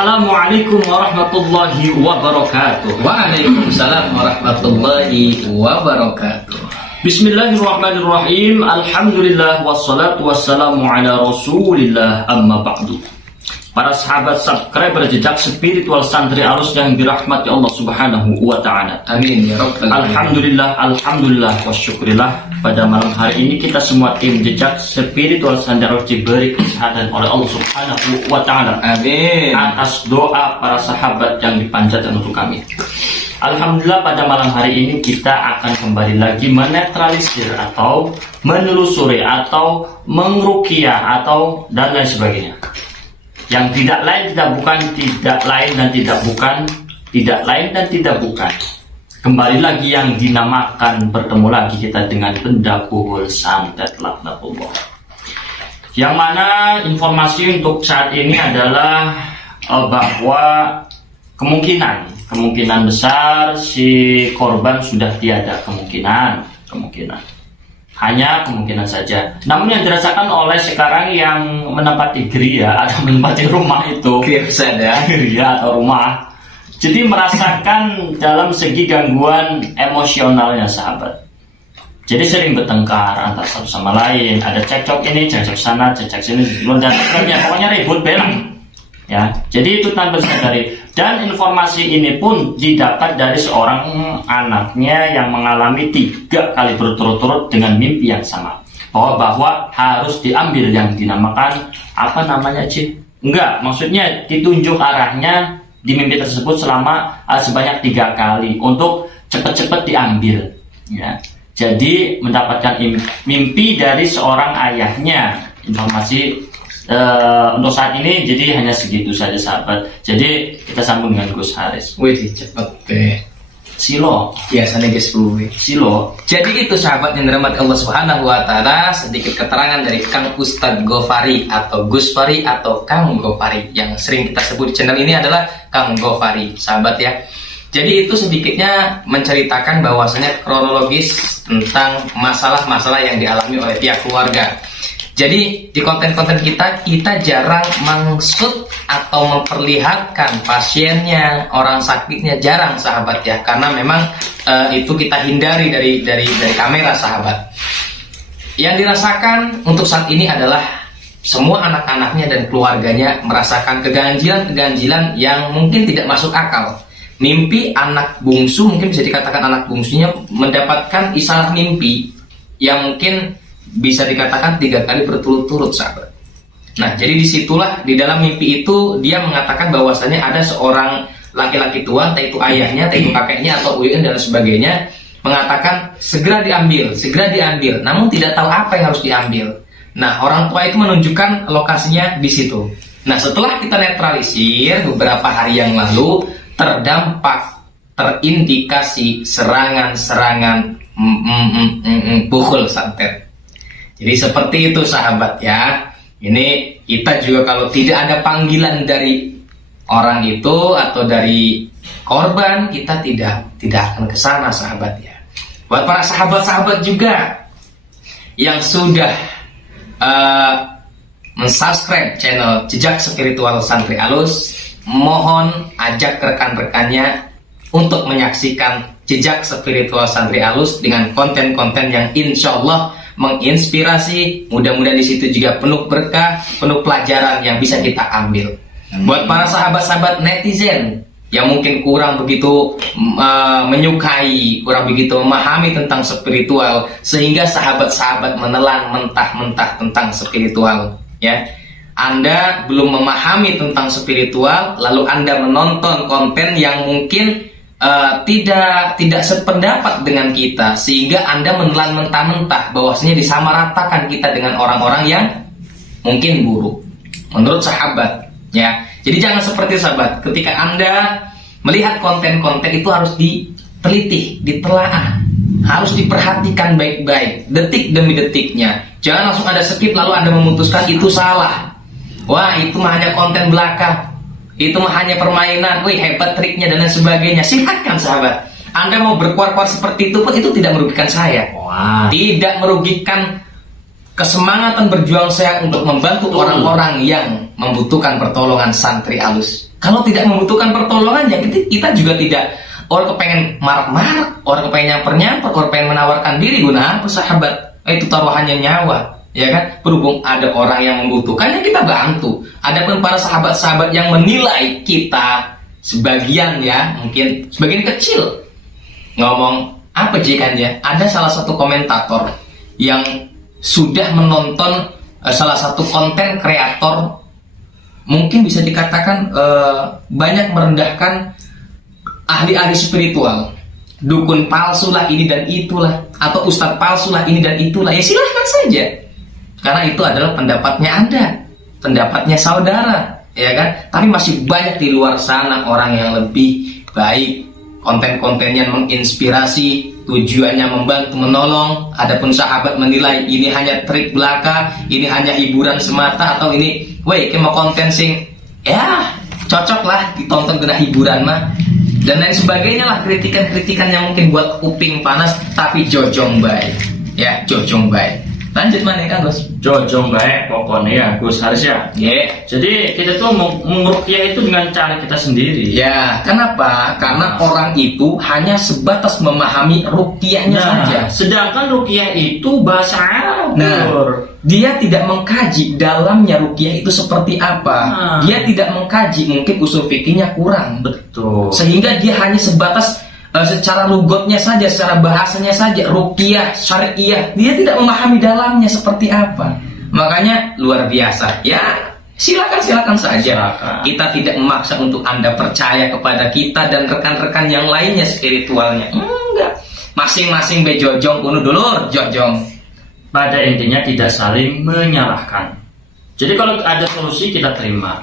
Assalamualaikum warahmatullahi wabarakatuh. Waalaikumsalam warahmatullahi wabarakatuh. Bismillahirrahmanirrahim. Alhamdulillah wassalatu wassalamu ala Rasulillah, amma ba'du. Para sahabat subscriber jejak spiritual santri alus yang dirahmati Allah Subhanahu wa taala. Amin ya rabbal alamin. Alhamdulillah wa syukurillah. Pada malam hari ini kita semua tim jejak spiritual santri alus diberi kesehatan oleh Allah Subhanahu wa taala. Amin. Atas doa para sahabat yang dipanjatkan untuk kami. Alhamdulillah pada malam hari ini kita akan kembali lagi menetralisir atau menelusuri atau mengruqyah atau dan lain sebagainya. Yang tidak lain tidak bukan, tidak lain dan tidak bukan, tidak lain dan tidak bukan. Kembali lagi yang dinamakan, bertemu lagi kita dengan benda kuhul santet laknatullah. Yang mana informasi untuk saat ini adalah bahwa kemungkinan besar si korban sudah tiada, kemungkinan. Hanya kemungkinan saja. Namun yang dirasakan oleh sekarang yang menempati geria atau menempati rumah itu, geria atau rumah, jadi merasakan dalam segi gangguan emosionalnya sahabat. Jadi sering bertengkar antara satu sama lain, ada cekcok ini, cekcok sana, cekcok sini, dan pokoknya ribut belang. Ya, jadi itu tanpa disadari. Dan informasi ini pun didapat dari seorang anaknya yang mengalami 3 kali berturut-turut dengan mimpi yang sama. Bahwa harus diambil yang dinamakan apa namanya Cik? Enggak, maksudnya ditunjuk arahnya di mimpi tersebut selama sebanyak 3 kali untuk cepat-cepat diambil. Ya, jadi mendapatkan mimpi dari seorang ayahnya. Informasi untuk saat ini jadi hanya segitu saja sahabat. Jadi kita sambung dengan Gus Haris. Wih cepet deh. Silo. Biasanya guys Silo. Jadi itu sahabat yang dirahmati Allah Subhanahu wa taala, sedikit keterangan dari Kang Ustadz Gofari atau Gus Fari atau Kang Gofari yang sering kita sebut di channel ini adalah Kang Gofari, sahabat ya. Jadi itu sedikitnya menceritakan bahwasanya kronologis tentang masalah-masalah yang dialami oleh pihak keluarga. Jadi di konten-konten kita jarang maksud atau memperlihatkan pasiennya, orang sakitnya, jarang sahabat ya, karena memang itu kita hindari dari kamera sahabat. Yang dirasakan untuk saat ini adalah semua anak-anaknya dan keluarganya merasakan keganjilan yang mungkin tidak masuk akal. Mimpi anak bungsu, mungkin bisa dikatakan anak bungsunya mendapatkan isalah mimpi yang mungkin bisa dikatakan 3 kali berturut-turut sahabat. Nah, jadi disitulah di dalam mimpi itu dia mengatakan bahwasannya ada seorang laki-laki tua, entah itu ayahnya, entah itu kakeknya atau uyun dan sebagainya, mengatakan segera diambil, namun tidak tahu apa yang harus diambil. Nah, orang tua itu menunjukkan lokasinya di situ. Nah, setelah kita netralisir beberapa hari yang lalu, terindikasi serangan pukul santet. Jadi seperti itu sahabat ya. Ini kita juga kalau tidak ada panggilan dari orang itu atau dari korban, kita tidak akan ke sana sahabat ya. Buat para sahabat-sahabat juga yang sudah mensubscribe channel Jejak Spiritual Santri Alus, mohon ajak rekan-rekannya untuk menyaksikan Jejak Spiritual Santri Alus dengan konten-konten yang insya Allah menginspirasi. Mudah-mudahan di situ juga penuh berkah, penuh pelajaran yang bisa kita ambil. Buat para sahabat-sahabat netizen yang mungkin kurang begitu menyukai, kurang begitu memahami tentang spiritual, sehingga sahabat-sahabat menelan mentah-mentah tentang spiritual, ya. Anda belum memahami tentang spiritual, lalu Anda menonton konten yang mungkin tidak sependapat dengan kita, sehingga Anda menelan mentah-mentah bahwasanya disamaratakan kita dengan orang-orang yang mungkin buruk menurut sahabat ya. Jadi jangan seperti sahabat, ketika Anda melihat konten-konten itu harus diteliti, ditelaah, harus diperhatikan baik-baik detik demi detiknya. Jangan langsung ada skip lalu Anda memutuskan itu salah. Wah, itu mah hanya konten belaka, itu mah hanya permainan, wih hebat triknya dan lain sebagainya. Silakan sahabat, Anda mau berkuar-kuar seperti itu pun itu tidak merugikan saya. Tidak merugikan kesemangatan berjuang saya untuk membantu orang-orang yang membutuhkan pertolongan santri alus. Kalau tidak membutuhkan pertolongan, ya kita juga tidak. Orang kepengen marak-marak, orang kepengen nyamper-nyamper, orang pengen menawarkan diri, guna apa sahabat? Itu taruhannya nyawa, ya kan? Berhubung ada orang yang membutuhkan, ya kita bantu. Adapun para sahabat-sahabat yang menilai kita sebagian, ya mungkin sebagian kecil, ngomong apa jikannya? Ada salah satu komentator yang sudah menonton salah satu konten kreator, mungkin bisa dikatakan banyak merendahkan ahli-ahli spiritual, dukun palsu lah ini dan itulah, atau ustadz palsu lah ini dan itulah. Ya silahkan saja, karena itu adalah pendapatnya Anda, pendapatnya saudara, ya kan? Tapi masih banyak di luar sana orang yang lebih baik, konten-kontennya menginspirasi, tujuannya membantu menolong. Adapun sahabat menilai ini hanya trik belaka, ini hanya hiburan semata, atau ini, weh, mau konten sing, ya cocok lah ditonton kena hiburan mah, dan lain sebagainya lah, kritikan-kritikan yang mungkin buat kuping panas, tapi jojong baik, ya jojong baik. Lanjut mana kan Gus? Jojong baik pokoknya ya Gus harusnya. Yeah. Jadi kita tuh menguruqyah itu dengan cara kita sendiri. Ya, kenapa? Karena orang itu hanya sebatas memahami ruqyahnya saja. Sedangkan ruqyah itu bahasa Arab. Nah, dia tidak mengkaji dalamnya ruqyah itu seperti apa. Dia tidak mengkaji, mungkin usul fikihnya kurang. Betul. Sehingga dia hanya sebatas secara lugotnya saja, secara bahasanya saja, ruqyah, syariah. Dia tidak memahami dalamnya seperti apa. Makanya luar biasa. Ya, silakan saja. Silakan. Kita tidak memaksa untuk Anda percaya kepada kita dan rekan-rekan yang lainnya spiritualnya. Enggak. Masing-masing bejojong kuno dulur, jojong. Pada intinya tidak saling menyalahkan. Jadi kalau ada solusi kita terima.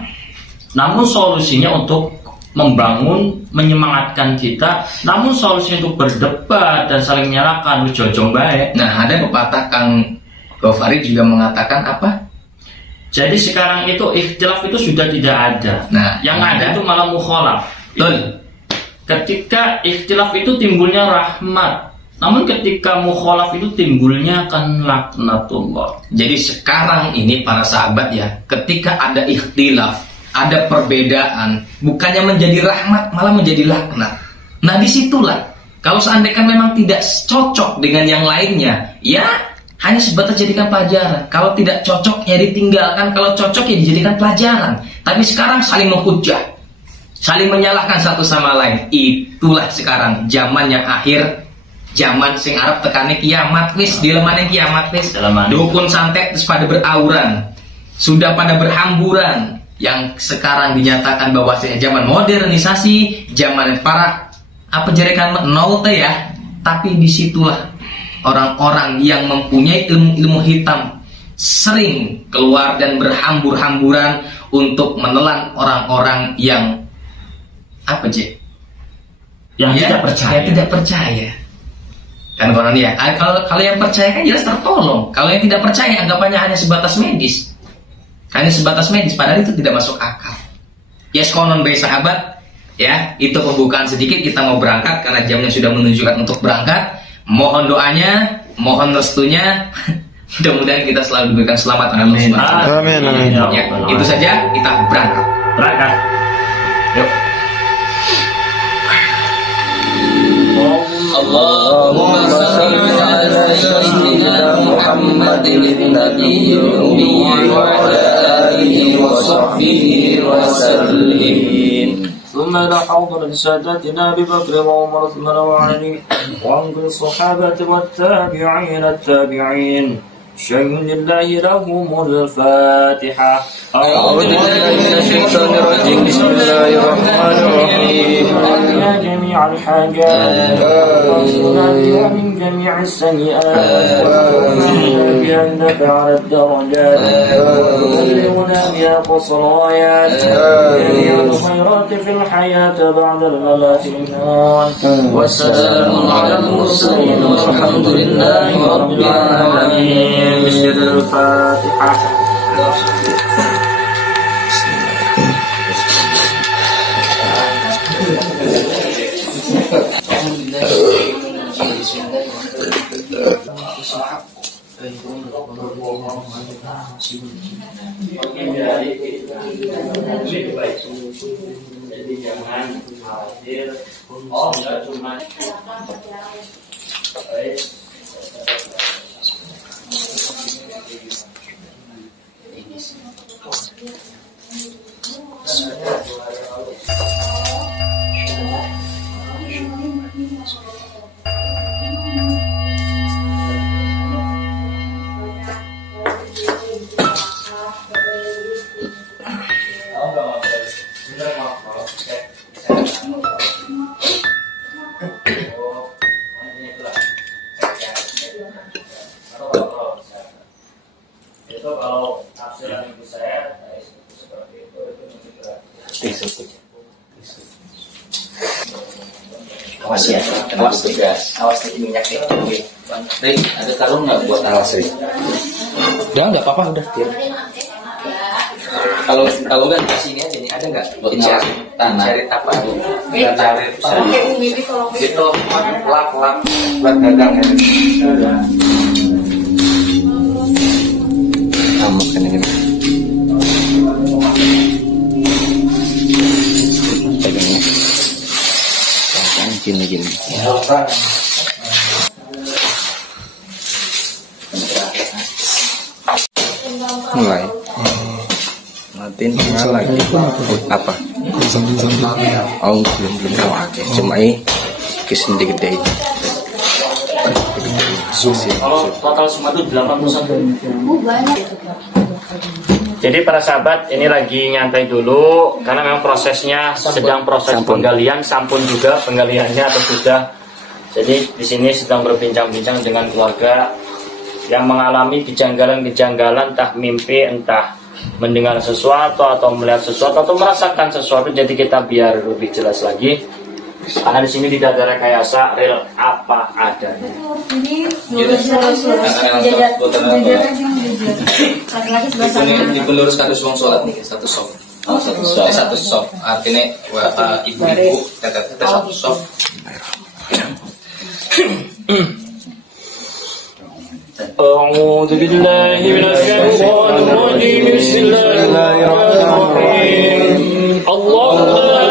Namun solusinya untuk membangun, menyemangatkan kita. Namun solusi untuk berdebat dan saling menyalahkan, jojong baik. Nah, ada pepatah Kang Gofari juga mengatakan apa? Jadi sekarang itu ikhtilaf itu sudah tidak ada. Nah, yang ada itu malah mukhalaf. Betul. Ketika ikhtilaf itu timbulnya rahmat. Namun ketika mukhalaf itu timbulnya kan laknatullah. Jadi sekarang ini para sahabat ya, ketika ada ikhtilaf, ada perbedaan, bukannya menjadi rahmat malah menjadi laknat. Nah disitulah, kalau seandainya memang tidak cocok dengan yang lainnya, ya hanya sebatas jadikan pelajaran. Kalau tidak cocok ya ditinggalkan, kalau cocok ya dijadikan pelajaran. Tapi sekarang saling menghujah, saling menyalahkan satu sama lain. Itulah sekarang zaman yang akhir, zaman sing Arab tekane kiamat wis, dilemane kiamat wis. Dukun santet terus pada berauran, sudah pada berhamburan. Yang sekarang dinyatakan bahwa zaman modernisasi, zaman para apa jarekan nol ya. Tapi disitulah orang-orang yang mempunyai ilmu hitam sering keluar dan berhambur-hamburan untuk menelan orang-orang yang apa yang tidak percaya. Yang tidak percaya. Kan konon ya. Kalau yang percaya kan jelas tertolong. Kalau yang tidak percaya anggapannya hanya sebatas medis. Hanya sebatas medis, padahal itu tidak masuk akal. Yes, konon baik sahabat, ya itu pembukaan sedikit. Kita mau berangkat karena jamnya sudah menunjukkan untuk berangkat. Mohon doanya, mohon restunya. Mudah-mudahan kita selalu diberikan selamat. Amin. Amin. Ya, itu saja, kita berangkat. Yuk. Allahumma salli ala sayyidina Muhammadin nabiyil ummi wa ala alihi wa sahbihi wa sallim. ثم إلى حضرة ساداتنا أبي بكر وعمر عثمان وعلي وعن كل الصحابة والتابعين التابعين. شيء لله لهم الفاتحة. أعوذ بالله من الشيطان الرجيم. بسم الله الرحمن الرحيم. يا جميع الحاجات وأصلنا من جميع السيئات بأنك على الدرجات وتبلغنا بها قصر الغايات جميع الخيرات في الحياة بعد الممات والسلام على المرسلين والحمد لله رب العالمين. بسم الفاتحة. Bismillahirrahmanirrahim. Jadi jangan khawatir. Oh, enggak cuma. Baik. Itu kalau tafsiran ibu saya seperti itu Awas ya, awas tugas, awas di minyak itu. Rik, ada karung nggak buat alas Rik? Udah nggak apa-apa udah. Kalau nggak di sini aja nih, ada nggak buat cari tanah? Cari apa? Cari itu lap buat dagang ya. Kamu kan ini. Pegangnya. Gini. Mulai. Matiin lagi. Apa? Oh, belum kawake. Cuma ini kesini gede. Kalau total semua itu 81. Jadi para sahabat, ini lagi nyantai dulu karena memang prosesnya sedang proses penggalian, sampun juga penggaliannya atau sudah. Jadi di sini sedang berbincang-bincang dengan keluarga yang mengalami kejanggalan-kejanggalan, entah mimpi, entah mendengar sesuatu atau melihat sesuatu atau merasakan sesuatu. Jadi kita biar lebih jelas lagi. Karena di sini tidak ada rekayasa, real apa adanya. Ini Ibu lurus kadus wong sholat nih, satu sop. Satu sop. Artinya ibu-ibu kata satu sop. أعوذ بالله من الشيطان الرجيم بسم الله الرحمن الرحيم الله لا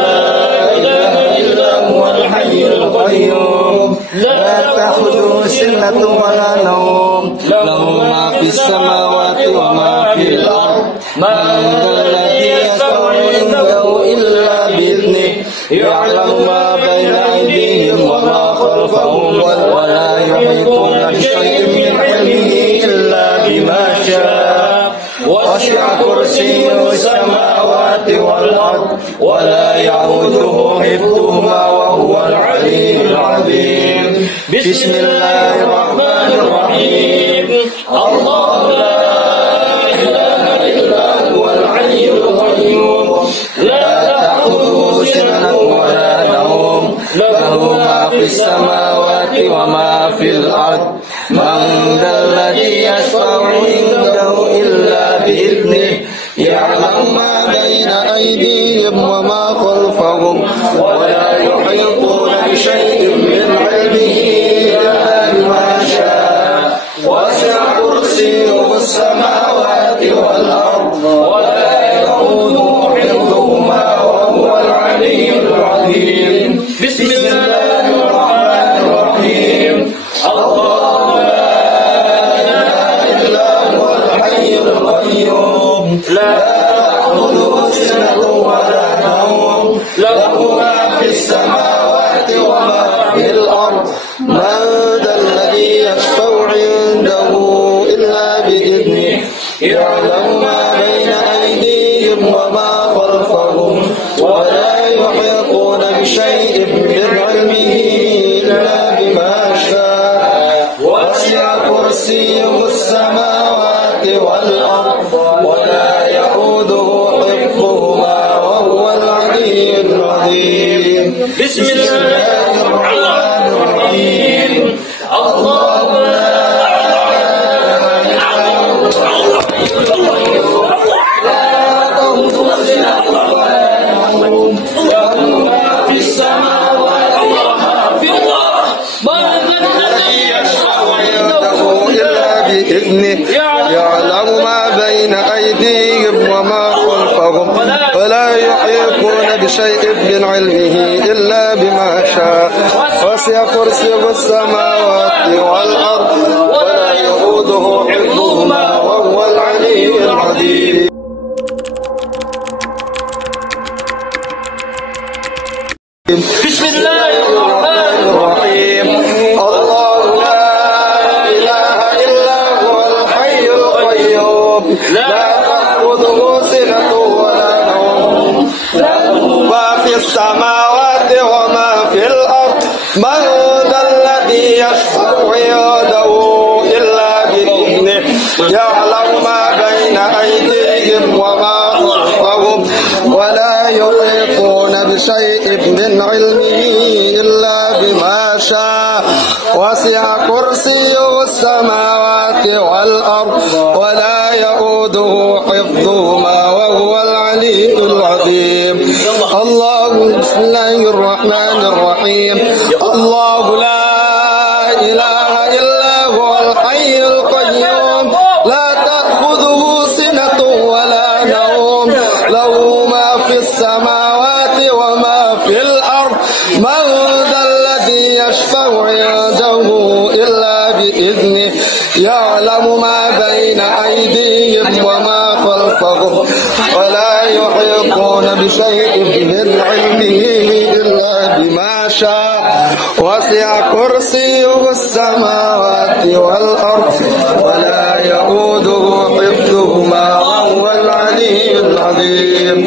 إله إلا هو الحي القيوم لا تأخذه سنة ولا نوم له ما في السماوات وما في الأرض من ذا الذي يشفع عنده إلا بإذنه يعلم ما بين أيديهم وما خلفهم ولا يحيطون بشيء من علمه إلا بما شاء وسع كرسيه السماوات والأرض ولا يعوده حفظهما وهو العلي العظيم بسم الله الرحمن الرحيم الله لا إله إلا هو الحي القيوم لا تأخذه سنة ولا نوم له ما في السماوات وما في الأرض من ذا الذي يشفع عنده إلا بإذنه يعلم ما بين أيديهم وما خلفهم ولا يحيطون بشيء من علمه إلا بما شاء وسع كرسيه السماوات والأرض ولا يؤوده حفظهما وهو العلي العظيم بسم الله الرحمن الرحيم الله لا إله إلا هو الحي القيوم لا تأخذه سنة ولا نوم له ما في السماوات وما في الأرض من ذا الذي يشفع عنده إلا بإذنه يعلم ما بين أيديهم وما خلفهم ولا يحيطون بشيء من علمه إلا بما شاء وسع كرسيه السماوات والأرض ولا يؤوده حفظهما وهو العلي العظيم بسم الله الرحمن الرحيم بما شاء وسع كرسيه السماوات والأرض ولا يؤوده حفظهما وهو العلي العظيم. بسم الله الرحمن الرحيم. الله لا إله إلا هو الحي القيوم لا تأخذه سنة ولا نوم ما في السماوات وما في الأرض من ذا الذي يشفع عنده إلا بإذنه يعلم ما بين أيديهم وما خلفهم ولا يحيطون بشيء من علمه إلا بما شاء وسع كرسيه السماوات والأرض ولا يؤوده حفظهما وهو العلي العظيم. الله بسم الله الرحمن الرحيم. الله لا إله إلا هو الحي القيوم لا تأخذه سنة ولا نوم له ما في السماوات وما في الأرض من ذا الذي يشفع عنده إلا بإذنه يعلم ما بين أيديهم وما خلفهم ولا يحيطون بشيء من علمه إلا بما شاء وسع كرسيه السماوات والأرض ولا يؤوده حفظهما وهو العلي العظيم.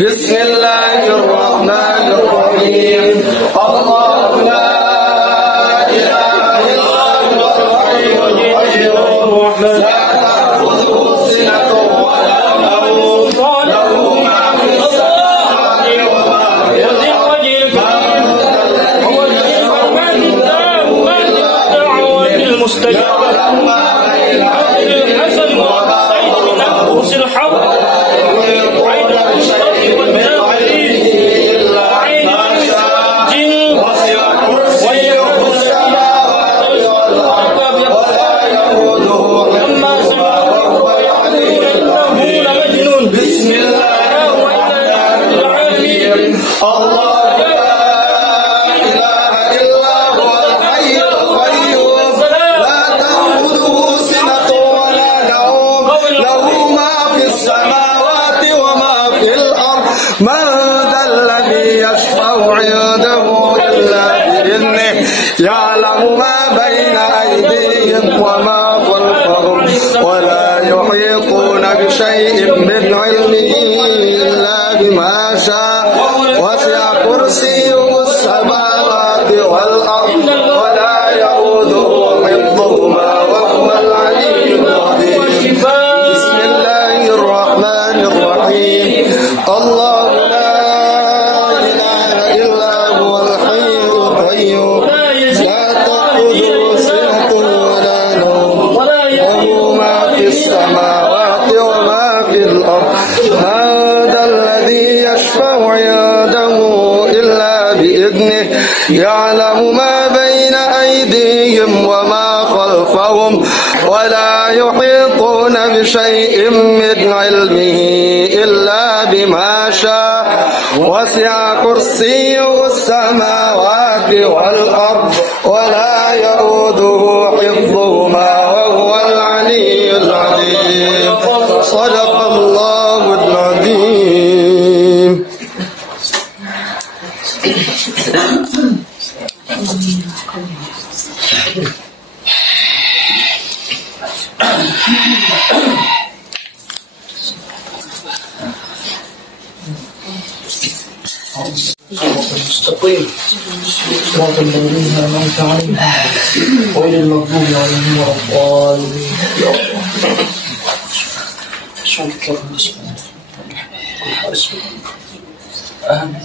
بسم الله الرحمن الرحيم. الله لا إله إلا هو الحي القيوم لا تأخذه سنة ولا نوم له ما في السماوات وما في الأرض المستجابة الحسن والسيد من أنفس الحق وعين الشرق والناظرين وعين الجن ويوم السماوات والأرض ولا يؤوده لما سمعوا ويقولون إنه لمجنون. بسم الله الرحمن الرحيم. الله من ذا الذي يشفع عنده إلا بإذنه يعلم ما بين أيديهم وما خلفهم ولا يحيطون بشيء من علمه إلا بما شاء وسع كرسيه السماوات والأرض ولا يؤوده حفظهما وهو العلي العظيم. بسم الله الرحمن الرحيم. الله يعلم ما بين أيديهم وما خلفهم ولا يحيطون بشيء من علمه إلا بما شاء وسع كرسيه السماوات والأرض ولا يؤوده حفظهما وهو العلي العظيم. صدق الله العظيم. المستقيم صراط الذين أنعمت عليهم غير المغضوب عليهم ولا الضالين. يا الله سبحانك اللهم وبحمدك آمين.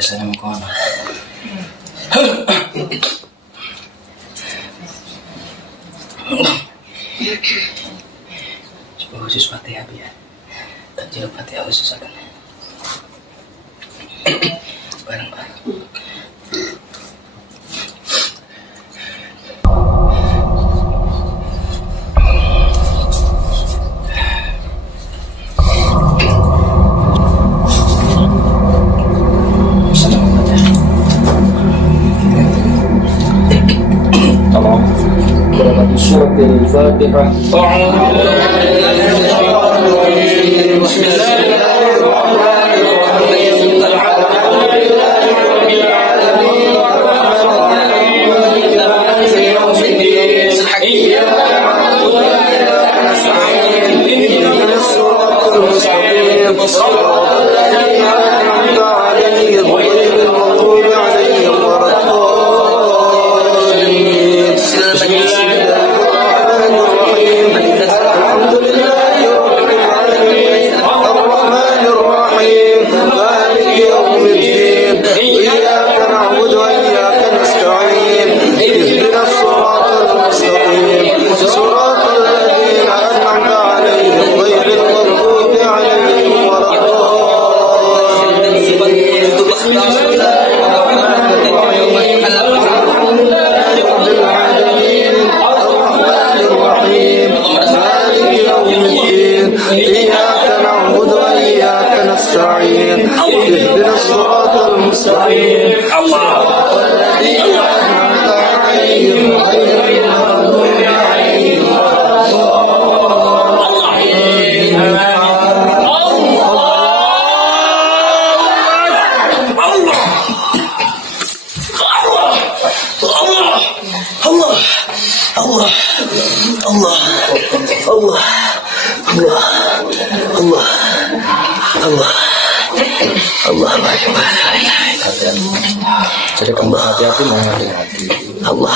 biasanya mau kemana? Coba khusus Fatihah ya. Tajil Fatihah khusus akan. Bareng-bareng. سورة الفاتحة. أعوذ بالله من الشيطان الرجيم. بسم الله الرحمن الرحيم. الحمد لله رب العالمين الرحمن الرحيم مالك يوم الدين إياك نعبد وإياك نستعين اهدنا الصراط المستقيم صراط الذين أنعمت عليهم غير المغضوب عليهم ولا الضالين. بسم الله Jadi kamu hati-hati mau hati-hati. Allah.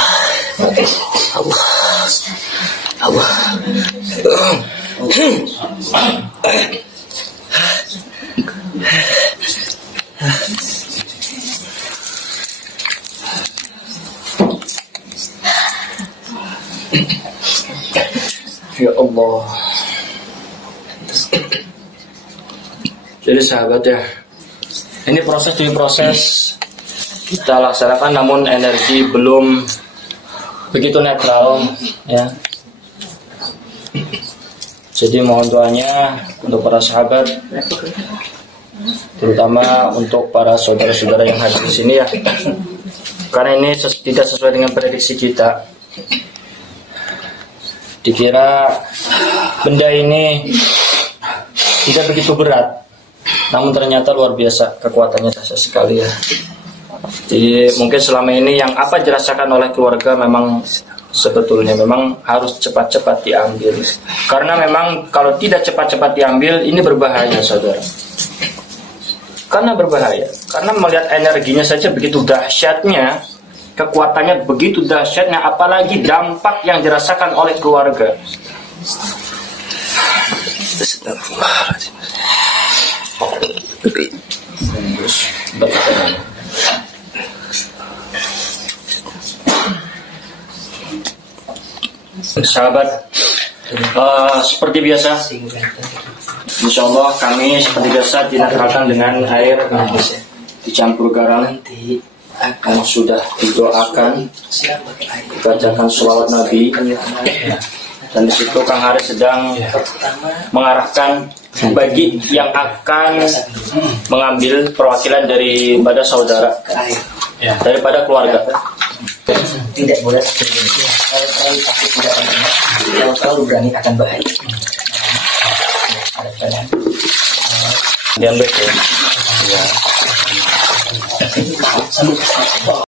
Ya Allah. Jadi sahabat ya, ini proses demi proses kita laksanakan, namun energi belum begitu netral ya. Jadi mohon doanya untuk para sahabat, terutama untuk para saudara-saudara yang hadir di sini ya, karena ini tidak sesuai dengan prediksi kita. Dikira benda ini tidak begitu berat, namun ternyata luar biasa, kekuatannya dahsyat sekali ya. Jadi mungkin selama ini yang apa dirasakan oleh keluarga memang sebetulnya memang harus cepat-cepat diambil. Karena memang kalau tidak cepat-cepat diambil ini berbahaya saudara. Karena berbahaya, karena melihat energinya saja begitu dahsyatnya, kekuatannya begitu dahsyatnya, apalagi dampak yang dirasakan oleh keluarga. Sahabat, seperti biasa, insya Allah kami seperti biasa dinetralkan dengan air dicampur garam. Akan sudah didoakan, bacakan sholawat Nabi, dan disitu Kang Haris sedang mengarahkan bagi yang akan mengambil perwakilan daripada saudara, daripada keluarga. Tidak boleh seperti itu. Kalau takut tidak berani, kalau terlalu berani akan bahaya. Diambil ya.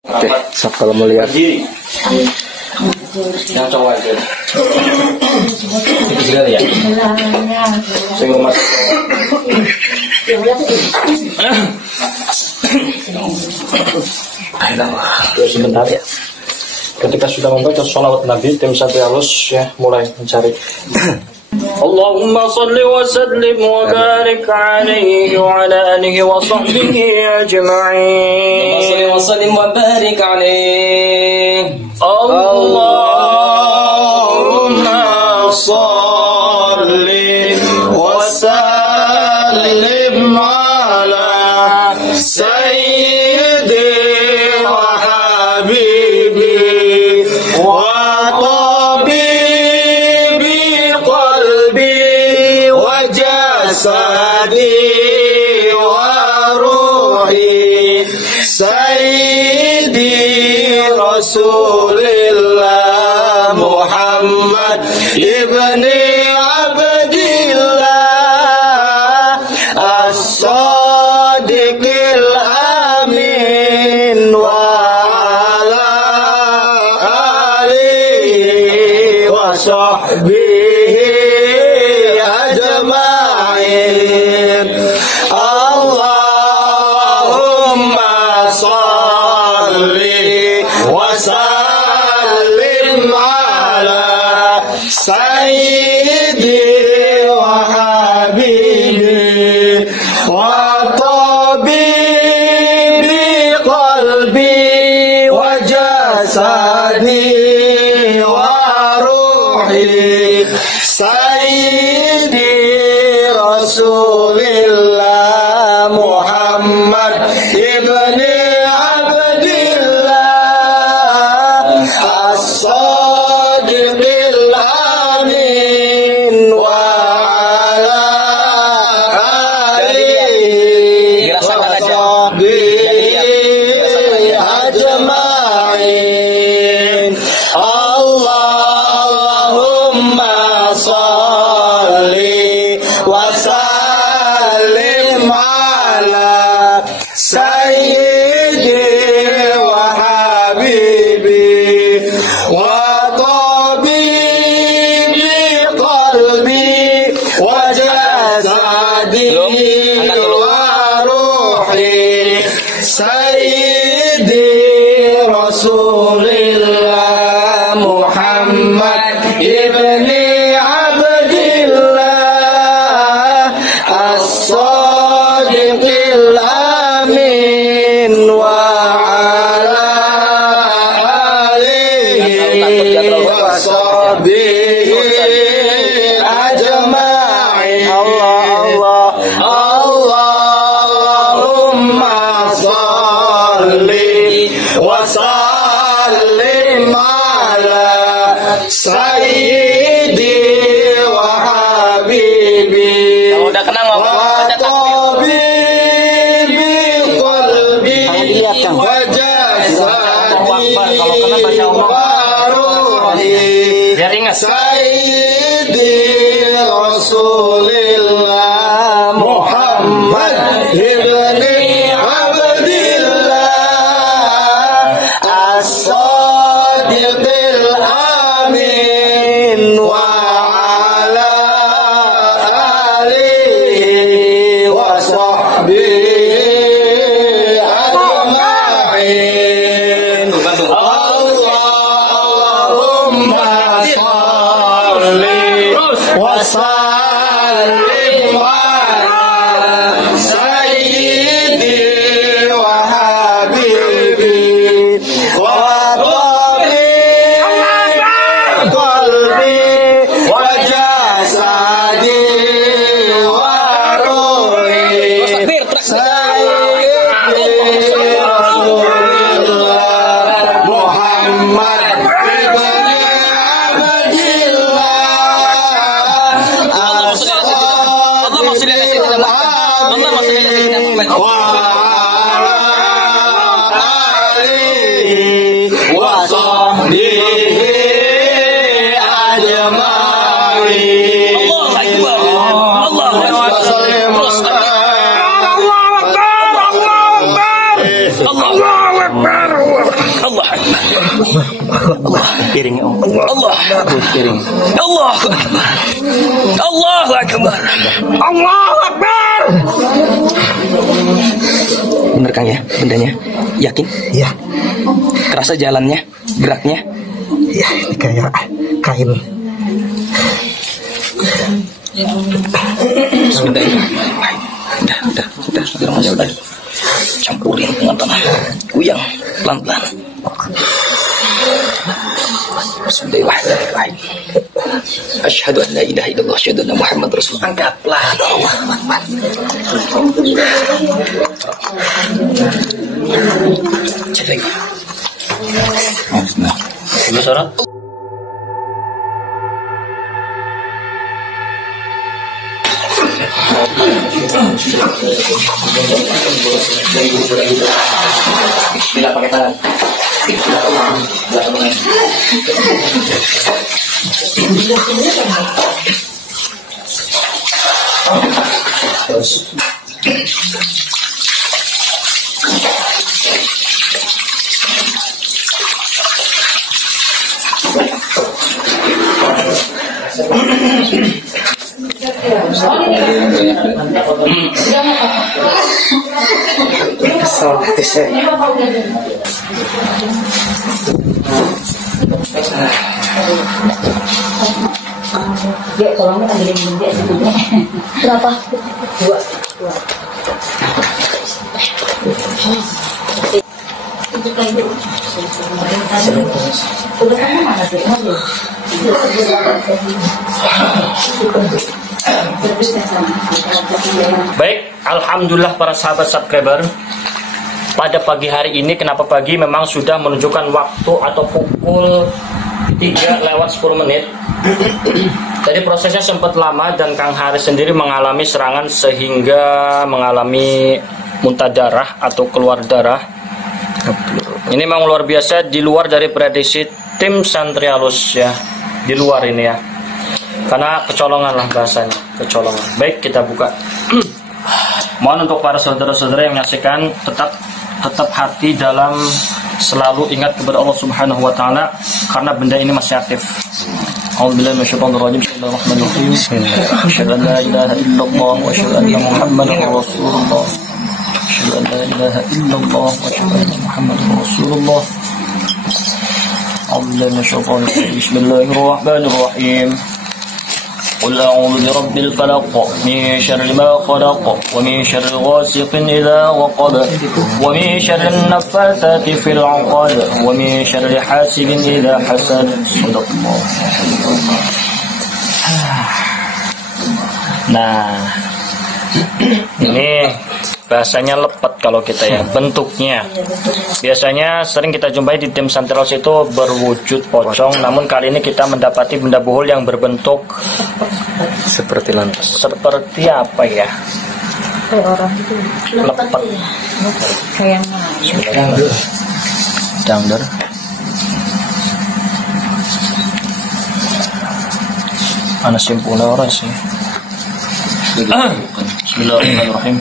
Oke, kalau melihat yang cowok aja. Itu juga ya. Sehingga masuk. Sebentar ya. Ketika sudah membaca sholawat Nabi, tim Satya Alus ya mulai mencari. اللهم صل وسلم وبارك عليه وعلى آله وصحبه أجمعين. صل وسلم وبارك عليه. اللهم صل وسلم على سيدي وحبيبي وطبيبي قلبي وجسدي وروحي سيدي رسول الله محمد ابن عبد الله الصادق الأمين وعلى آله وصحبه أجمعين. اللهم صل وسلم على سيدي وحبيبي وطبيبي قلبي وجسدي وروحي سيدي رسول الله محمد ابن عبد الله الصادق الأمين وعلى آله وصحبه أجمعين. اللهم صل وسلم على سيدي وحبيبي وطبيبي قلبي وجسدي وروحي سيدي رسول الله محمد ابن عبد الله الصادق الأمين وعلى آله وصحبه أجمعين. اللهم صل وسلم على سيدي وحبيبي وطبيبي قلبي وجسدي وروحي سيدي رسول الله محمد ابن عبد الله الصادق الأمين وعلى آله وصحبه أجمعين. اللهم صل وسلم على سيدي وحبيبي وطبيبي قلبي وجسدي وروحي سيدي رسول الله محمد ابن عبد الله Piring Allah piring. Allahu Akbar. Allahu Akbar. Allahu Akbar. Bener Kang ya bendanya? Yakin? Iya. Kerasa jalannya, geraknya? Iya, ini kayak kain. Udah. Campurin dengan tanah, goyang pelan-pelan. Bismillahirrahmanirrahim. Asyhadu an la ilaha illallah, asyhadu anna Muhammad Rasulullah. Angkat pelan. Allahu Akbar. Cek lagi. Belum sholat? Tidak pakai tangan. Ya, tolongnya ambilin dia sebutnya. Berapa? Dua. Udah kamu mana sih? Baik, alhamdulillah para sahabat subscriber. Pada pagi hari ini, kenapa pagi? Memang sudah menunjukkan waktu atau pukul 3:10. Jadi prosesnya sempat lama dan Kang Haris sendiri mengalami serangan sehingga mengalami muntah darah atau keluar darah. Ini memang luar biasa, di luar dari prediksi tim Santri Alus ya, di luar ini ya. Karena kecolongan lah bahasanya, kecolongan. Baik, kita buka. Mohon untuk para saudara-saudara yang menyaksikan tetap hati dalam selalu ingat kepada Allah Subhanahu wa taala karena benda ini masih aktif. A'udzubillahi minasyaitonir rajim. Bismillahirrahmanirrahim. Asyhadu an la ilaha illallah wa asyhadu anna Muhammadar Rasulullah. Asyhadu an la ilaha illallah wa asyhadu anna Muhammadar Rasulullah. A'udzubillahi minasyaitonir rajim. Bismillahirrahmanirrahim. قل أعوذ برب الفلق من شر ما خلق ومن شر غاسق إذا وقب ومن شر النفاثات في العقد ومن شر حاسد إذا حسد. صدق الله. Nah, ini bahasanya lepet kalau kita ya, bentuknya biasanya sering kita jumpai di tim Santri Alus itu berwujud pocong, namun kali ini kita mendapati benda bohol yang berbentuk seperti lantas. Seperti apa ya? Kayak orang itu. Lepet. Kayak Dangder. Ana simpulnya orang sih. Bismillahirrahmanirrahim.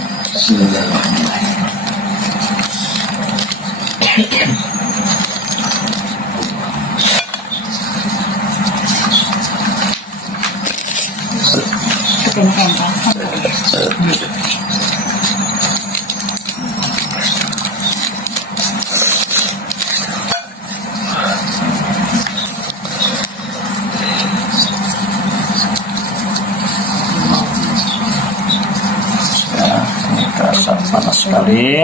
Panas sekali,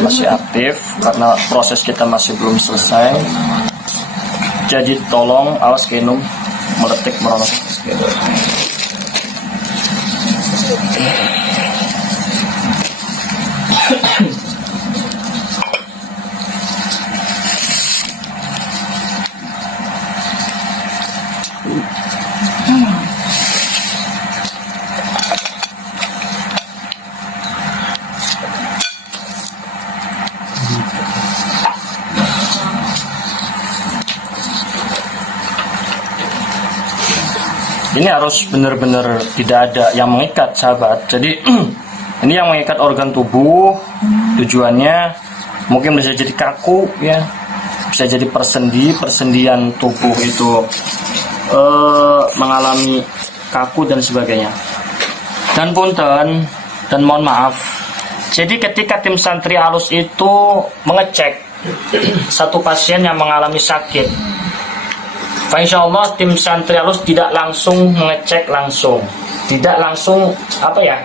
masih aktif karena proses kita masih belum selesai. Jadi tolong awas kenum meletik meronok. Ini harus benar-benar tidak ada yang mengikat, sahabat. Jadi ini yang mengikat organ tubuh. Tujuannya mungkin bisa jadi kaku, ya, bisa jadi persendian tubuh itu mengalami kaku dan sebagainya. Dan punten dan mohon maaf. Jadi ketika tim Santri Alus itu mengecek satu pasien yang mengalami sakit, Fa insyaallah tim santri halus tidak langsung mengecek langsung. Tidak langsung apa ya?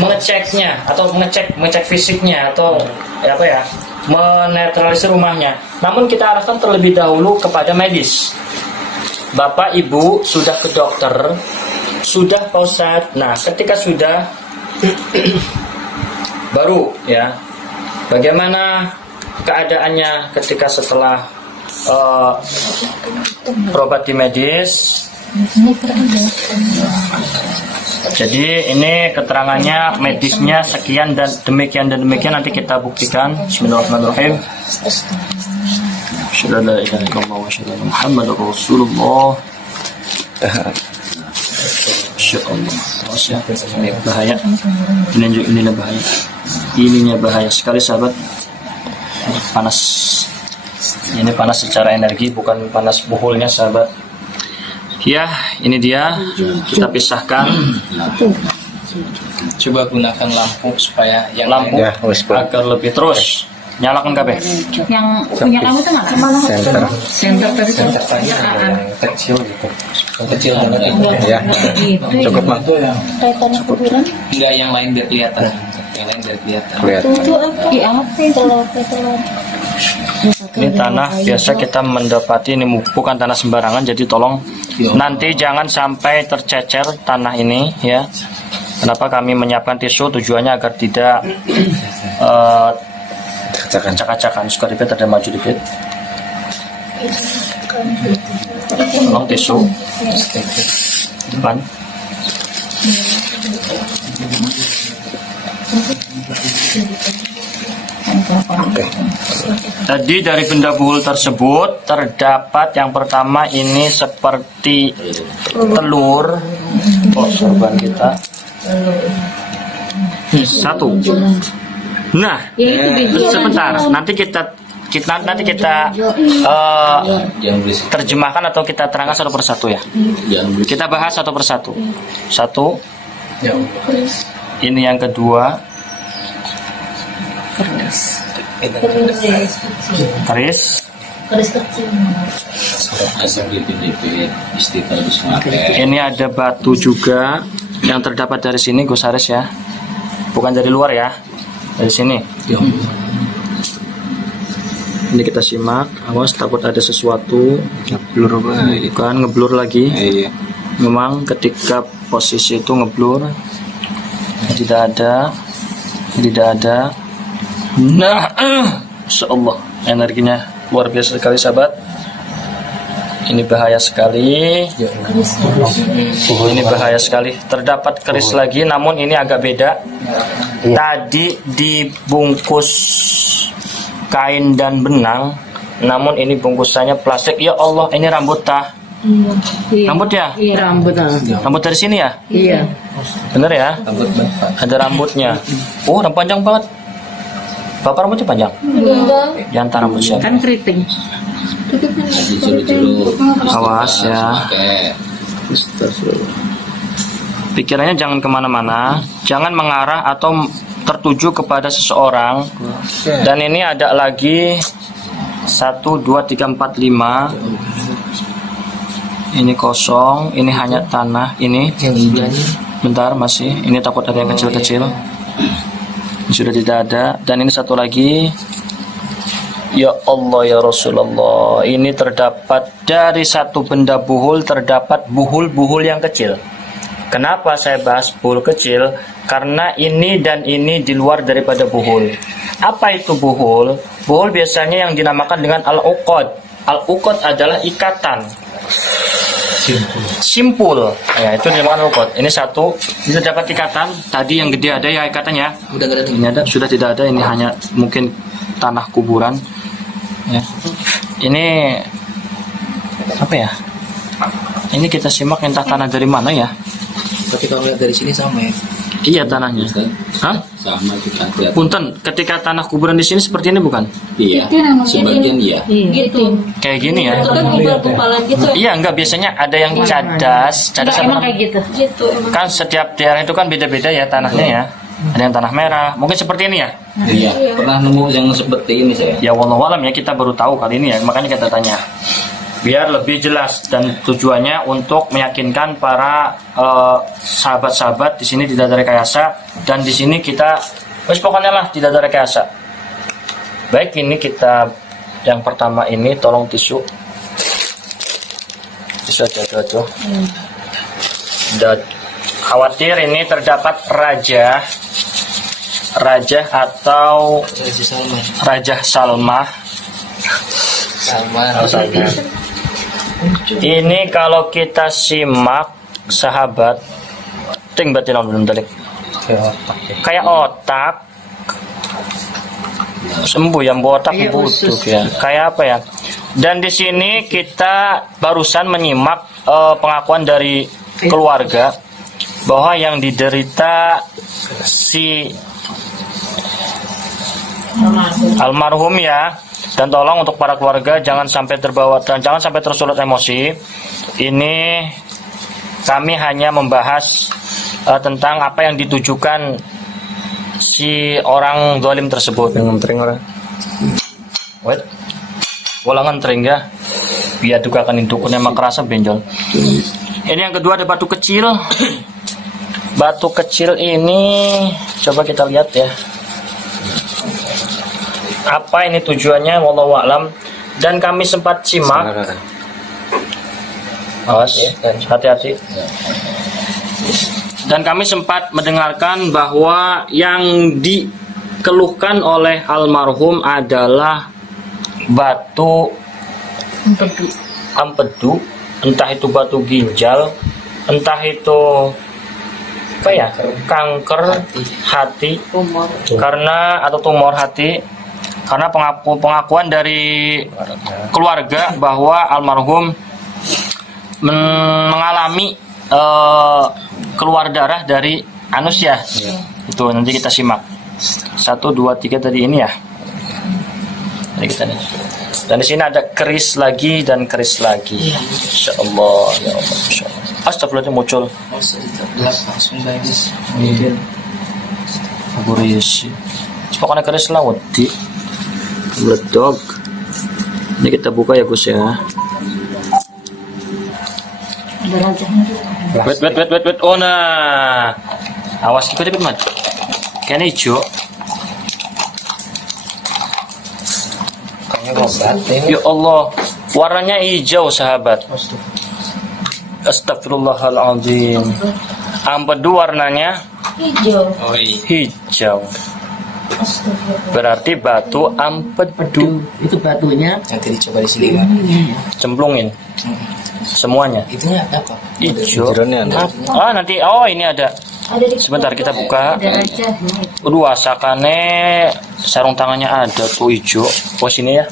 Mengeceknya atau mengecek fisiknya atau apa ya? Menetralisir rumahnya. Namun kita arahkan terlebih dahulu kepada medis. Bapak Ibu sudah ke dokter, sudah Pak Ustadz. Nah, ketika sudah baru ya. Bagaimana keadaannya ketika setelah berobat di medis? Jadi ini keterangannya medisnya sekian dan demikian nanti kita buktikan. Bismillahirrahmanirrahim. Asyhadu an la ilaha illallah wa asyhadu anna Muhammadar Rasulullah. Insyaallah. Ini bahaya. Inilah bahaya. Ininya bahaya sekali sahabat. Panas. Ini panas secara energi, bukan panas buhulnya sahabat. Ya, ini dia. Kita pisahkan. Coba gunakan lampu supaya yang Lampu lain. agar lebih terus. Nyalakan KB. Yang punya kamu itu mana? Senter tadi tuh. Kecil gitu. Kecil Ya. Cukup mah. Kaitannya kuburan. Enggak, yang lain biar kelihatan. Yang lain biar kelihatan. Itu apa? Di apa? Telur. Ini tanah biasa kita mendapati, ini bukan tanah sembarangan, jadi tolong nanti jangan sampai tercecer tanah ini ya. Kenapa kami menyiapkan tisu? Tujuannya agar tidak acak-acakan. Suka dikit, ada maju dikit. Tolong tisu depan. Tadi dari benda buhul tersebut terdapat yang pertama ini seperti telur. Sorban kita satu. Nah, sebentar. Nanti kita terjemahkan atau kita terangkan satu persatu ya. Kita bahas satu persatu. Satu. Ini yang kedua. Keris. Ini ada batu juga yang terdapat dari sini, Gus Haris ya. Bukan dari luar ya. Dari sini. Ini kita simak. Awas takut ada sesuatu. Bukan ngeblur lagi. Memang ketika posisi itu ngeblur. Tidak ada. Nah, insyaallah energinya luar biasa sekali sahabat. Ini bahaya sekali. Ini bahaya sekali. Terdapat keris lagi, namun ini agak beda. Tadi dibungkus kain dan benang, namun ini bungkusannya plastik. Ya Allah, ini rambut tah. Rambut ya? Iya, Rambut dari sini ya? Iya. Bener ya? Ada rambutnya. Oh, panjang banget. Bapak rambutnya panjang? Jangan rambut siapa? Kan keriting. Awas ya. Pikirannya jangan kemana-mana, jangan mengarah atau tertuju kepada seseorang. Dan ini ada lagi 1, 2, 3, 4, 5. Ini kosong, ini hanya tanah. Ini bentar masih. Ini takut ada yang kecil-kecil. Sudah tidak ada. Dan ini satu lagi. Ya Allah ya Rasulullah, ini terdapat dari satu benda buhul, terdapat buhul-buhul yang kecil. Kenapa saya bahas buhul kecil? Karena ini dan ini di luar daripada buhul. Apa itu buhul? Buhul biasanya yang dinamakan dengan al-uqad. Al-uqad adalah ikatan simpul. Ya, itu dinamakan al-uqad. Ini satu, ini terdapat ikatan. Tadi yang gede ada ya ikatannya. Ini ada, sudah tidak ada. Ini hanya mungkin tanah kuburan. Ya. Ini apa ya? Ini kita simak entah tanah dari mana ya. Tapi kalau lihat dari sini sama ya. Iya tanahnya. Hah? Sama kita lihat. Punten, ketika tanah kuburan di sini seperti ini bukan? Iya. Sebagian iya. Gitu. Kayak gini ya? Itu kan gumpalan gitu. Iya, enggak, biasanya ada yang cadas Emang apa? kayak gitu. Gitu emang. Kan setiap daerah itu kan beda-beda ya tanahnya ya. Ada yang tanah merah, mungkin seperti ini ya. Iya. Pernah nemu yang seperti ini saya. Ya wallahualam ya, kita baru tahu kali ini ya, makanya kita tanya. biar lebih jelas, dan tujuannya untuk meyakinkan para sahabat-sahabat di sini tidak ada rekayasa, dan di sini kita pokoknya lah tidak ada rekayasa. Baik, ini kita yang pertama ini, tolong tisu aja tuh. Dan khawatir ini terdapat raja atau Raja Salma. Ini kalau kita simak sahabat, ting batin belum tadi. Kayak otak. Sembuh yang otak butuh ya. Kayak apa ya? Dan di sini kita barusan menyimak pengakuan dari keluarga bahwa yang diderita si almarhum ya. Dan tolong untuk para keluarga jangan sampai terbawa dan jangan sampai tersulut emosi. Ini kami hanya membahas tentang apa yang ditujukan si orang zalim tersebut. Ngentring orang. Wait. Bola ngentring ya. Biar juga akan indukun yang kerasa benjol. Ini yang kedua ada batu kecil. Batu kecil ini coba kita lihat ya. Apa ini tujuannya, wallahu a'lam. Dan kami sempat simak. Awas, hati-hati. Dan kami sempat mendengarkan bahwa yang dikeluhkan oleh almarhum adalah batu empedu, entah itu batu ginjal, entah itu apa ya, kanker hati, karena atau tumor hati. Karena pengakuan dari keluarga bahwa almarhum mengalami keluar darah dari anus ya. Itu nanti kita simak. 1, 2, 3 tadi ini ya. Jadi kita nih. Dan di sini ada keris lagi dan keris lagi. Insyaallah ya Allah. Insyaallah. Astagfirullahaladzim muncul. Burisi. Pokoknya keris lah wedi. Meledak. Ini kita buka ya Gus ya. Wait. Oh nah. Awas ikut mat. Kayaknya hijau. Ya Allah, warnanya hijau sahabat. Astagfirullahaladzim. Empedu warnanya hijau. Berarti batu empedu. Itu batunya nanti dicoba di sini kan. Cemplungin semuanya. Itunya apa? Hijau. Nanti ini ada. Sebentar kita buka. Udah asakane sarung tangannya ada tuh hijau. Oh sini ya.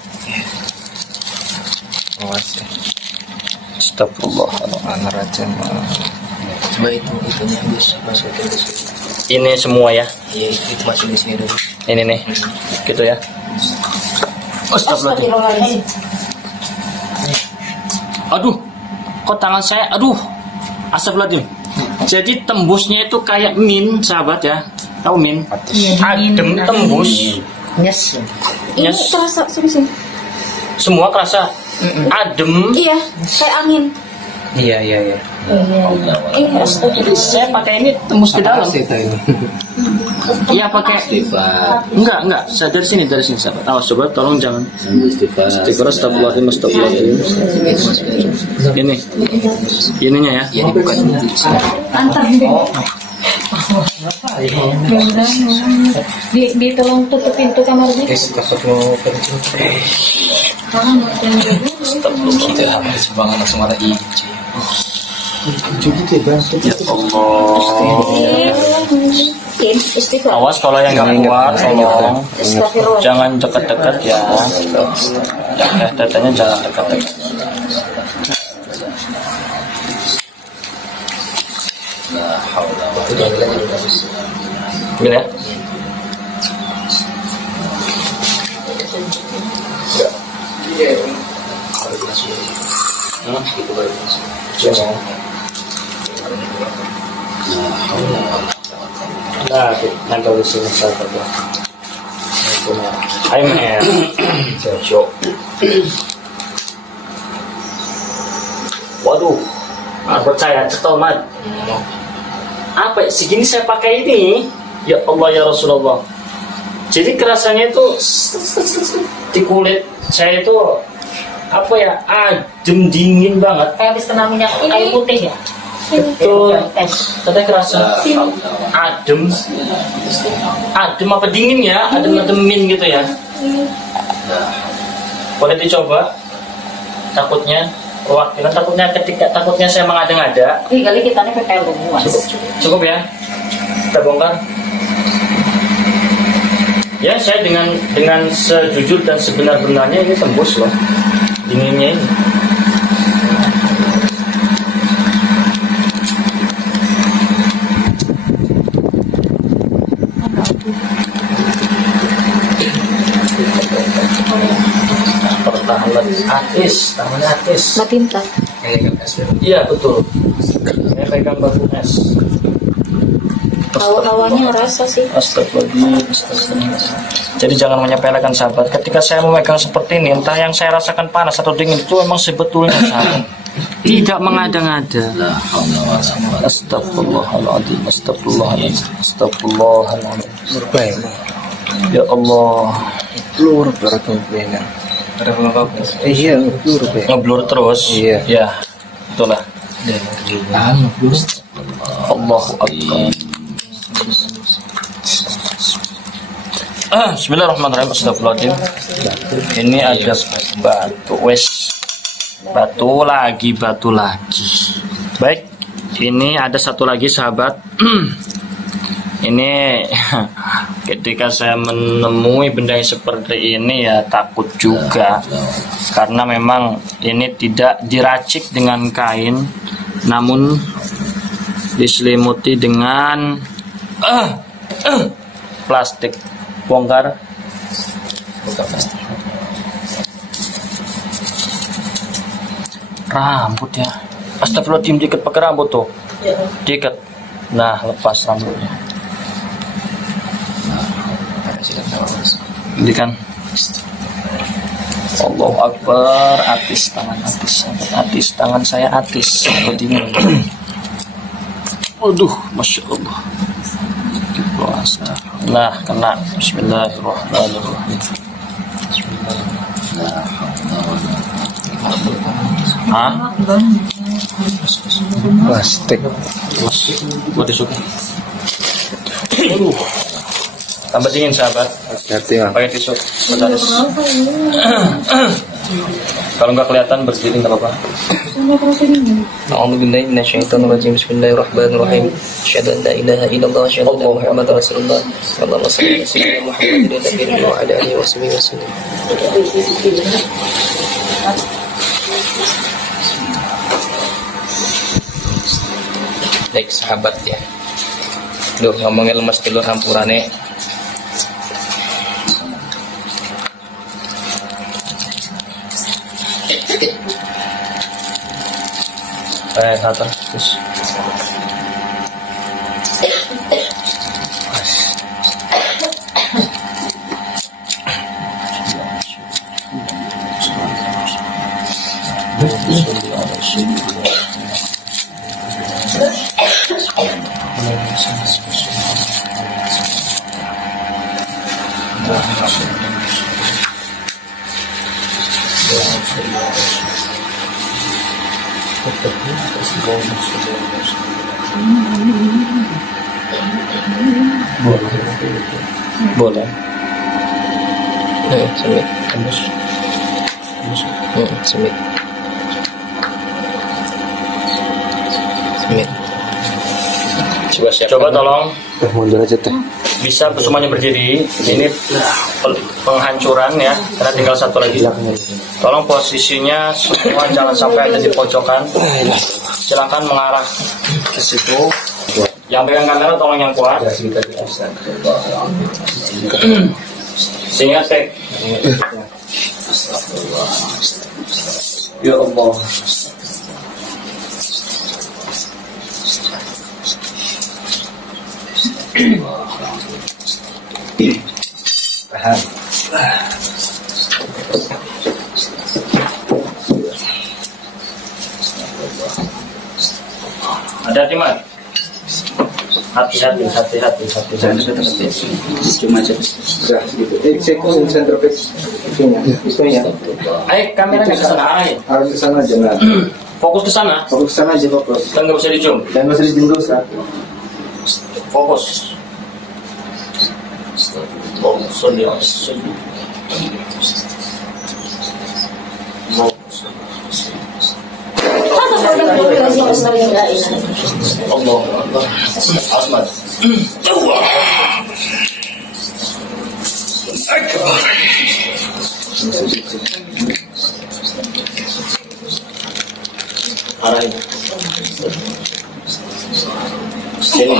Astagfirullahaladzim. Coba itunya Gus, masukin ke sini. Ini semua ya. Iya, itu masuk di sini dulu. Ini nih. Gitu ya. Astagfirullahaladzim. Aduh. Kok tangan saya? Aduh. Astagfirullahaladzim. Jadi tembusnya itu kayak min, sahabat ya. Tahu min? Adem tembus. Yes. Ini terasa sini. Semua kerasa adem. Iya, kayak angin. Iya. Ini Saya pakai ini tembus ke dalam. Iya pakai. Enggak. Saya dari sini sahabat. Awas coba, tolong jangan. Istighfar, astagfirullahaladzim. Ini, ininya ya. Iya dibuka. Antar di tolong tutup pintu kamarnya. Sebangan langsung ada hijau. Ya Allah. Awas kalau yang nggak kuat, tolong jangan dekat-dekat ya. Datanya jangan dekat-dekat. Gini ya. Nah, nempel di sini sahabat ya. I'm here. Jojo. percaya cekel mat. Apa segini saya pakai ini? Ya Allah ya Rasulullah. Jadi kerasanya itu di kulit saya itu apa ya, adem dingin banget. Kayak habis kena minyak kayu putih ya. Betul. Tadi kerasa adem apa dingin ya, adem-ademin gitu ya. Boleh dicoba. Takutnya takutnya saya mengada-ngada. Kali kita nih pakai luas. Cukup ya. Kita bongkar. Ya, saya dengan sejujur dan sebenar-benarnya ini tembus loh dinginnya ini. Pertahanan atis, tangannya atis. Tinta. Iya betul. Saya pegang batu es. Awalnya rasa sih. Astagfirullahaladzim. Jadi jangan menyepelekan sahabat. Ketika saya memegang seperti ini, entah yang saya rasakan panas atau dingin, itu memang sebetulnya sahabat. Tidak mengada-ngada. Astagfirullahaladzim. Astagfirullahaladzim. Astagfirullahaladzim. Ya Allah. Blur beratnya. Iya, blur. Ngeblur terus. Iya. Ya, itulah. Allahu Akbar. Bismillahirrahmanirrahim. Astagfirullahaladzim. Ini ada batu lagi. Baik, ini ada satu lagi sahabat. Ini ketika saya menemui benda yang seperti ini ya takut juga, karena memang ini tidak diracik dengan kain, namun diselimuti dengan plastik. Bongkar plastik. Rambut ya. Astagfirullahaladzim, diikat pakai rambut tuh. Diikat. Nah, lepas rambutnya. Ini kan. Allahu Akbar. Atis tangan saya atis. Seperti ini. Waduh, Masya Allah. Nah, kena. Bismillahirrahmanirrahim. Hah? Plastik. Buat disuk. Tambah dingin sahabat. Hati-hati ya. Pakai tisu. Kalau nggak kelihatan berdiri nggak apa-apa. A'udzubillahi minasyaitonirrajim. Bismillahirrahmanirrahim. Asyhadu an la ilaha illallah wa asyhadu anna Muhammadar Rasulullah. Allahumma shalli ala sayyidina Muhammadin wa ala alihi wasallam. Baik sahabat ya. Duh, ngomongnya lemas telur hampurane. Atas terus. Boleh. Semit. Tembus. Semit. Coba tolong. Mundur aja teh. Bisa semuanya berdiri. Ini penghancuran ya, karena tinggal satu lagi. Tolong posisinya semua jangan sampai ada di pojokan. Silakan mengarah ke situ. Yang pegang kamera tolong yang kuat. Sehingga tek. Ya Allah. Tahan. Hati-hati Mat. Hati-hati. Cuma aja. Sudah segitu. Seko centropex. Itunya. Ayo kameranya ke sana arahin. Harus ke sana aja, nah. Fokus ke sana. Fokus ke sana aja, fokus. Kan nggak bisa dicium. Dan masih dijengkel, Ustaz. Fokus. Allah. Asmat. Arahin. Sini.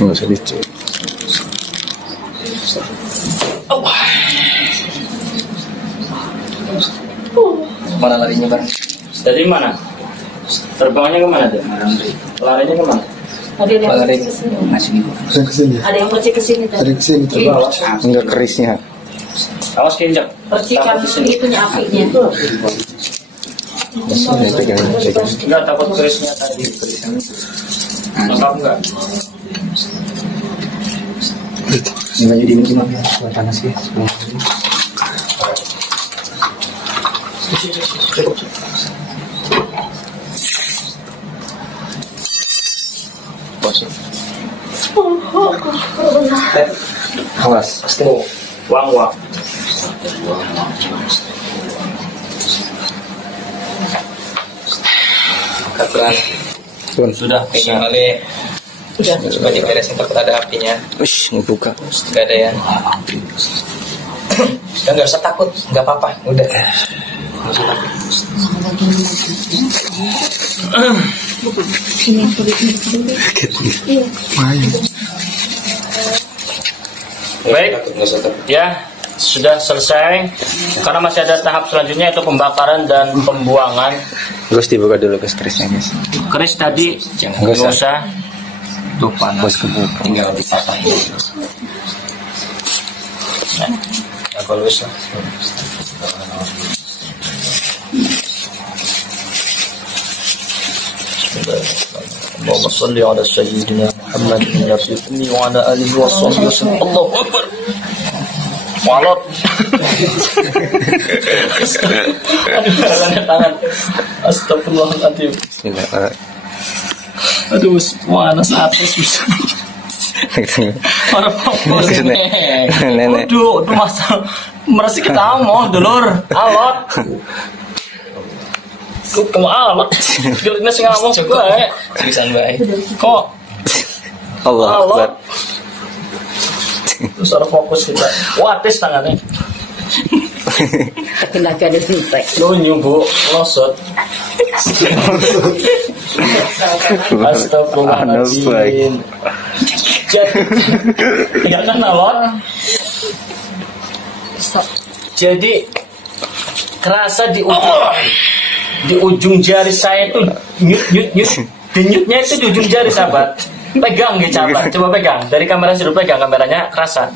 Nggak usah dicek. Mana larinya Bang? Dari mana? Terbangnya kemana tuh? Larinya kemana? Ada yang Lari ke sini. masih nih. Kesini. Ada yang pergi ke sini tadi. Ada kesini ke bawah. Enggak kerisnya. Awas keinjak. Percikan itunya apinya tuh. Kesini pegang. Enggak takut kerisnya tadi. Lengkap enggak? Enggak jadi ini mah buat panas ya. Awas. Wang. Katuran. Pun. Sudah. Pegang oleh. Udah. Coba diberesin takut ada apinya. Ush, ngebuka. Gak ada ya. Udah nggak usah takut, nggak apa-apa. Udah. Nggak usah takut. Baik. Ya, sudah selesai. Karena masih ada tahap selanjutnya yaitu pembakaran dan pembuangan. Terus dibuka dulu guys kerisnya guys. Keris tadi Nggak nggak usah. Tuh panas. Bos kebuka. Tinggal dipatahin. Ya kalau bisa. Allahumma shalli ala sayyidina Muhammadin nabiyyi wa ala alihi wa sahbihi wasallam. Allahu akbar. Walot. Tangan. Astagfirullahaladzim. Bismillahirrahmanirrahim. Aduh, panas atas bisa. Para fokus Nenek. Aduh, masa merasa kita mau dulur alot. Kok kamu alot? Dulurnya sing ngomong gue. Seriusan baik. Kok Allah Akbar. alot? Terus harus fokus kita. Watis tangannya. Tenaga disinfek. Lu nyumbu losot. Astagfirullahaladzim. Ya kan alot. Jadi kerasa di ujung jari saya itu nyut. Denyutnya itu di ujung jari sahabat. Pegang gitu sahabat. Coba pegang. Dari kamera sudah pegang kameranya kerasa.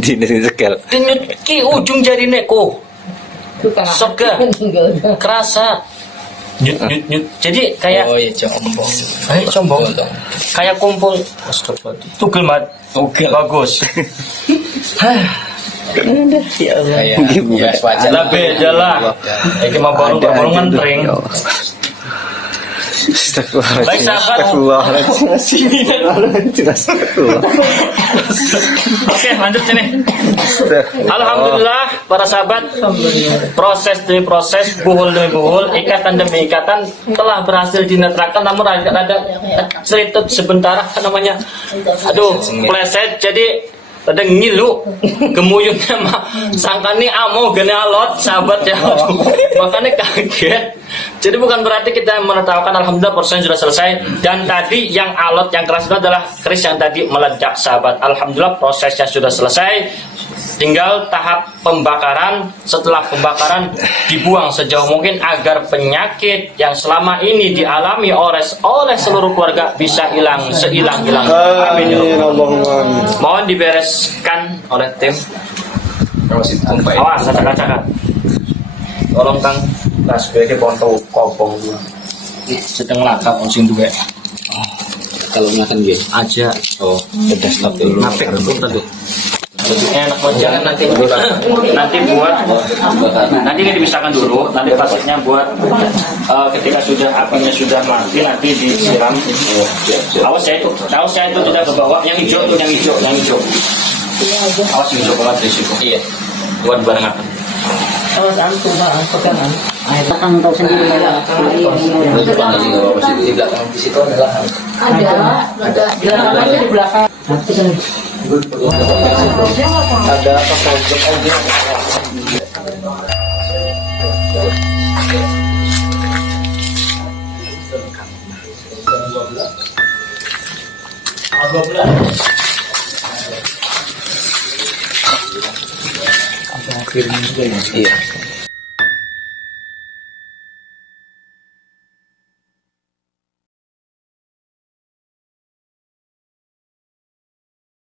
Di sekel. Denyut ki ujung jari neko. Soga. Kerasa. Nyut. Jadi kayak Oh iya combong. combong. Kayak kumpul. Astagfirullah. Tugel mat. Oke, bagus. Ya Allah. Ya wajar. Lah beda lah. Iki mah baru ngentring. Baik sahabat. Oke, lanjut sini. Alhamdulillah para sahabat, proses demi proses, buhul demi buhul, ikatan demi ikatan telah berhasil dinetrakan. Namun ada cerita sebentar namanya, aduh, pleset. Jadi ada ngilu gemuyungnya mah sangkani amo gene alot sahabat ya. Makanya kaget. Jadi bukan berarti kita menetapkan alhamdulillah proses sudah selesai. Dan tadi yang alot yang keras itu adalah keris yang tadi meledak sahabat. Alhamdulillah prosesnya sudah selesai. Tinggal tahap pembakaran. Setelah pembakaran dibuang sejauh mungkin agar penyakit yang selama ini dialami oleh seluruh keluarga bisa hilang sehilang-hilang. Amin. Mohon dibereskan oleh tim. Awas, acak-acakan. Tolong Kang, sebagai ponto kopong dulu. setengah lakap langsung juga Kalau makan dia aja. oh udah stop dulu. Napek pun tadi. Enak banget. Jangan nanti buat nanti ini dipisahkan dulu. Nanti pasirnya buat ketika sudah apinya sudah mati nanti disiram. Awas ya itu tidak ke bawah. Yang hijau tuh yang hijau. Awas yang hijau banget risiko. Iya. Buat barang apa? Kalau antum pegangan. Akan tahu sendiri ya. Di belakang di situ adalah Ada di belakang. ada apa pojok aja. Akhirnya juga ya. Iya.